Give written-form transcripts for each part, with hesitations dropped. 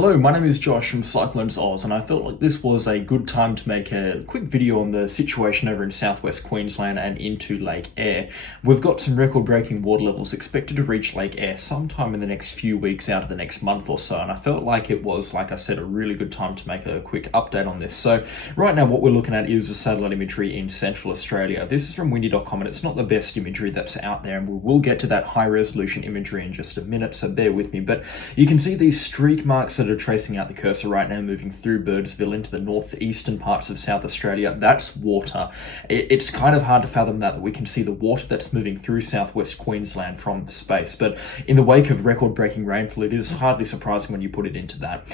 Hello, my name is Josh from CyclonesOZ, and I felt like this was a good time to make a quick video on the situation over in southwest Queensland and into Lake Eyre. We've got some record-breaking water levels expected to reach Lake Eyre sometime in the next few weeks out of the next month or so, and I felt like it was, like I said, a really good time to make a quick update on this. So right now what we're looking at is the satellite imagery in Central Australia. This is from windy.com, and it's not the best imagery that's out there, and we will get to that high-resolution imagery in just a minute, so bear with me. But you can see these streak marks that are tracing out the cursor right now, moving through Birdsville into the northeastern parts of South Australia. That's water. It's kind of hard to fathom that we can see the water that's moving through southwest Queensland from space, but in the wake of record-breaking rainfall, it is hardly surprising when you put it into that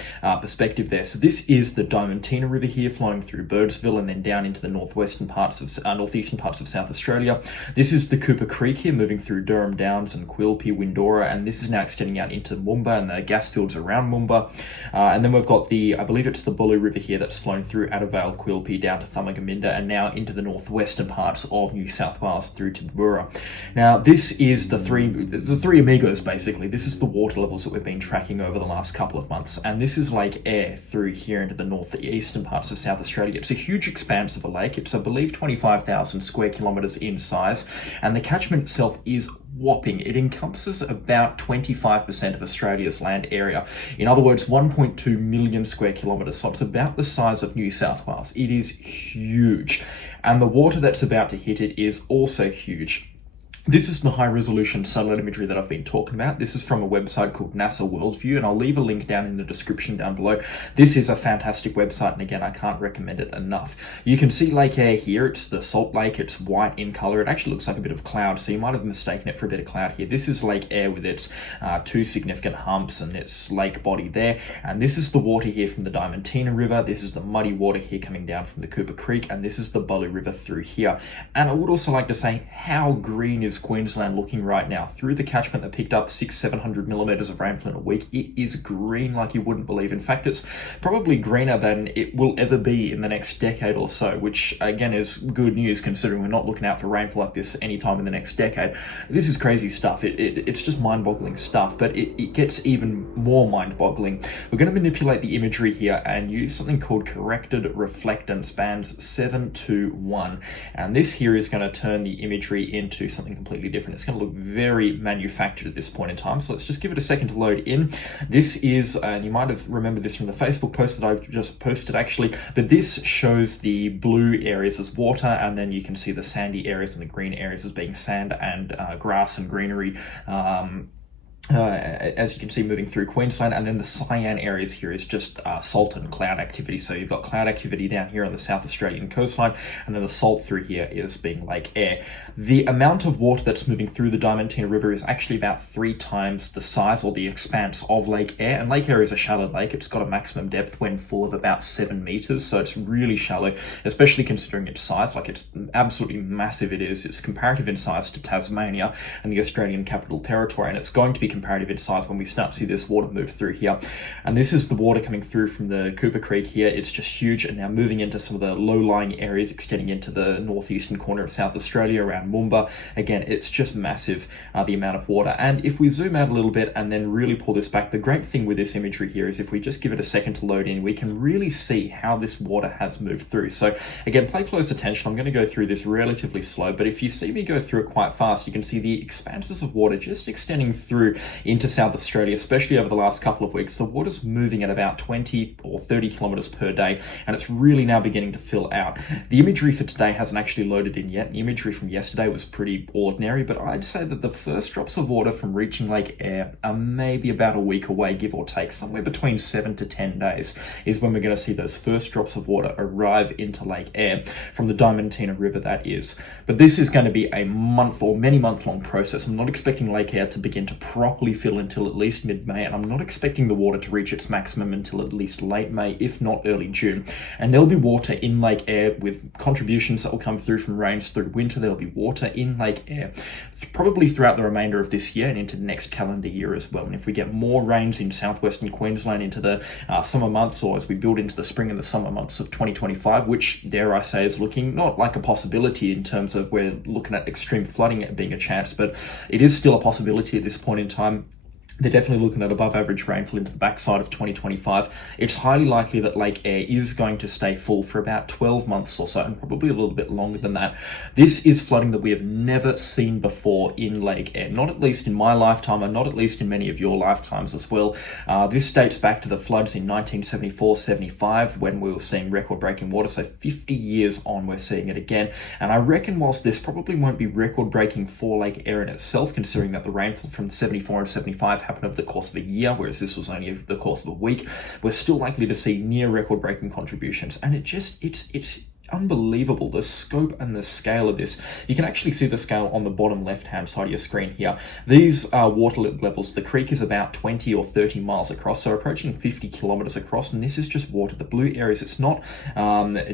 perspective there. So this is the Diamantina River here, flowing through Birdsville and then down into the northeastern parts of South Australia. This is the Cooper Creek here, moving through Durham Downs and Quilpie, Windora, and this is now extending out into Moomba and the gas fields around Moomba. And then we've got I believe it's the Bully River here that's flown through Addervale, Quilpie, down to Thumagaminda, and now into the northwestern parts of New South Wales through to Burra. Now, this is the three amigos, basically. This is the water levels that we've been tracking over the last couple of months, and this is Lake Eyre through here into the northeastern parts of South Australia. It's a huge expanse of a lake. It's, I believe, 25,000 square kilometres in size, and the catchment itself is whopping. It encompasses about 25% of Australia's land area. In other words, 1.2 million square kilometres, so it's about the size of New South Wales. It is huge, and the water that's about to hit it is also huge. This is the high-resolution satellite imagery that I've been talking about. This is from a website called NASA Worldview, and I'll leave a link down in the description down below. This is a fantastic website, and again, I can't recommend it enough. You can see Lake Eyre here. It's the salt lake. It's white in colour. It actually looks like a bit of cloud, so you might have mistaken it for a bit of cloud here. This is Lake Eyre with its two significant humps and its lake body there. And this is the water here from the Diamantina River. This is the muddy water here coming down from the Cooper Creek, and this is the Bully River through here. And I would also like to say, how green is Queensland looking right now? Through the catchment that picked up 600-700 millimeters of rainfall in a week, it is green like you wouldn't believe. In fact, it's probably greener than it will ever be in the next decade or so, which again is good news considering we're not looking out for rainfall like this anytime in the next decade. This is crazy stuff. It's just mind-boggling stuff, but it gets even more mind-boggling. We're going to manipulate the imagery here and use something called corrected reflectance bands 721, and this here is going to turn the imagery into something completely different. It's going to look very manufactured at this point in time, so let's just give it a second to load in. This is, and you might have remembered this from the Facebook post that I've just posted actually, but this shows the blue areas as water, and then you can see the sandy areas and the green areas as being sand and grass and greenery. As you can see, moving through Queensland, and then the cyan areas here is just salt and cloud activity. So you've got cloud activity down here on the South Australian coastline, and then the salt through here is being Lake Eyre. The amount of water that's moving through the Diamantina River is actually about 3 times the size or the expanse of Lake Eyre, and Lake Eyre is a shallow lake. It's got a maximum depth when full of about 7 meters, so it's really shallow, especially considering its size. Like, it's absolutely massive. It's comparative in size to Tasmania and the Australian Capital Territory, and it's going to be comparative in size when we start to see this water move through here. And this is the water coming through from the Cooper Creek here. It's just huge, and now moving into some of the low-lying areas extending into the northeastern corner of South Australia around Moomba. Again, it's just massive, the amount of water. And if we zoom out a little bit and then really pull this back, the great thing with this imagery here is if we just give it a second to load in, we can really see how this water has moved through. So again, pay close attention. I'm going to go through this relatively slow, but if you see me go through it quite fast, you can see the expanses of water just extending through into South Australia, especially over the last couple of weeks. The water's moving at about 20 or 30 kilometers per day, and it's really now beginning to fill out. The imagery for today hasn't actually loaded in yet. The imagery from yesterday was pretty ordinary, but I'd say that the first drops of water from reaching Lake Eyre are maybe about a week away, give or take. Somewhere between 7 to 10 days is when we're going to see those first drops of water arrive into Lake Eyre from the Diamantina River, that is. But this is going to be a month or many month-long process. I'm not expecting Lake Eyre to begin to properly fill until at least mid-May, and I'm not expecting the water to reach its maximum until at least late May, if not early June. And there'll be water in Lake Eyre with contributions that will come through from rains through winter. There'll be water in Lake Eyre probably throughout the remainder of this year and into the next calendar year as well. And if we get more rains in southwestern Queensland into the summer months, or as we build into the spring and the summer months of 2025, which, dare I say, is looking not like a possibility in terms of we're looking at extreme flooding being a chance, but it is still a possibility at this point in time. they're definitely looking at above average rainfall into the backside of 2025. It's highly likely that Lake Eyre is going to stay full for about 12 months or so, and probably a little bit longer than that. This is flooding that we have never seen before in Lake Eyre, not at least in my lifetime, and not at least in many of your lifetimes as well. This dates back to the floods in 1974-75 when we were seeing record-breaking water, so 50 years on we're seeing it again. And I reckon whilst this probably won't be record-breaking for Lake Eyre in itself, considering that the rainfall from 74 and 75 happened over the course of a year, whereas this was only over the course of a week, we're still likely to see near record-breaking contributions. And it's unbelievable, the scope and the scale of this. You can actually see the scale on the bottom left-hand side of your screen here. These water levels, the creek is about 20 or 30 miles across, so approaching 50 kilometers across, and this is just water. The blue areas, it's not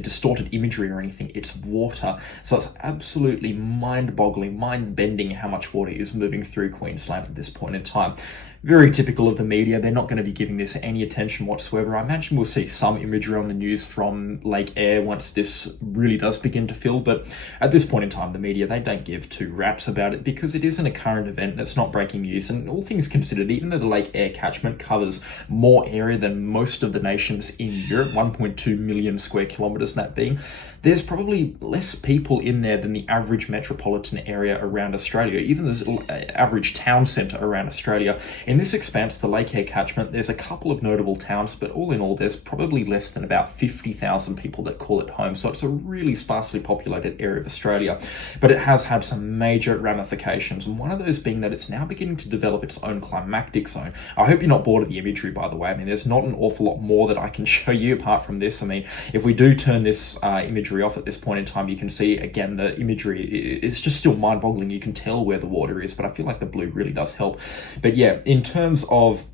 distorted imagery or anything, it's water. So it's absolutely mind-boggling, mind-bending how much water is moving through Queensland at this point in time. Very typical of the media. They're not going to be giving this any attention whatsoever. I imagine we'll see some imagery on the news from Lake Eyre once this really does begin to fill, but at this point in time, the media, they don't give two raps about it because it isn't a current event and it's not breaking news. And all things considered, even though the Lake Eyre catchment covers more area than most of the nations in Europe, 1.2 million square kilometers that being, there's probably less people in there than the average metropolitan area around Australia, even the average town centre around Australia. In this expanse, the Lake Eyre catchment, there's a couple of notable towns, but all in all, there's probably less than about 50,000 people that call it home. So it's a really sparsely populated area of Australia, but it has had some major ramifications. And one of those being that it's now beginning to develop its own climactic zone. I hope you're not bored of the imagery, by the way. I mean, there's not an awful lot more that I can show you apart from this. I mean, if we do turn this imagery off at this point in time, you can see again the imagery is just still mind-boggling. You can tell where the water is, but I feel like the blue really does help. But yeah, in terms of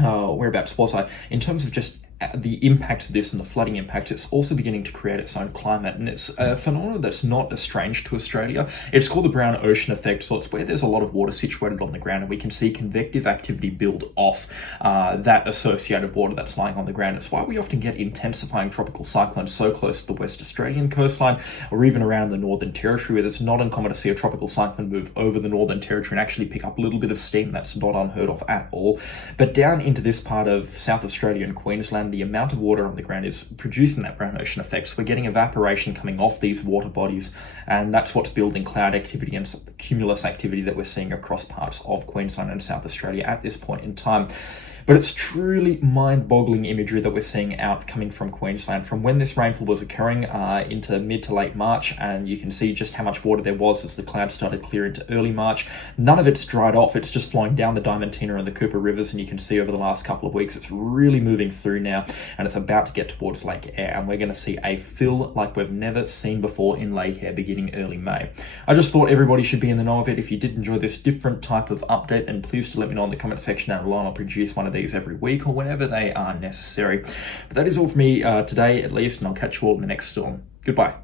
whereabouts was I? In terms of just the impacts of this and the flooding impacts, it's also beginning to create its own climate, and it's a phenomenon that's not as strange to Australia. It's called the brown ocean effect, so it's where there's a lot of water situated on the ground and we can see convective activity build off that associated water that's lying on the ground. It's why we often get intensifying tropical cyclones so close to the West Australian coastline or even around the Northern Territory, where it's not uncommon to see a tropical cyclone move over the Northern Territory and actually pick up a little bit of steam. That's not unheard of at all. But down into this part of South Australia and Queensland, the amount of water on the ground is producing that brown ocean effect. So we're getting evaporation coming off these water bodies, and that's what's building cloud activity and cumulus activity that we're seeing across parts of Queensland and South Australia at this point in time. But it's truly mind-boggling imagery that we're seeing out coming from Queensland from when this rainfall was occurring into mid to late March, and you can see just how much water there was as the clouds started clear into early March. None of it's dried off. It's just flowing down the Diamantina and the Cooper rivers, and you can see over the last couple of weeks it's really moving through now, and it's about to get towards Lake Eyre, and we're going to see a fill like we've never seen before in Lake Eyre beginning early May. I just thought everybody should be in the know of it. If you did enjoy this different type of update, then please do let me know in the comment section down below, and I'll produce one of these every week or whenever they are necessary. But that is all for me today, at least, and I'll catch you all in the next storm. Goodbye.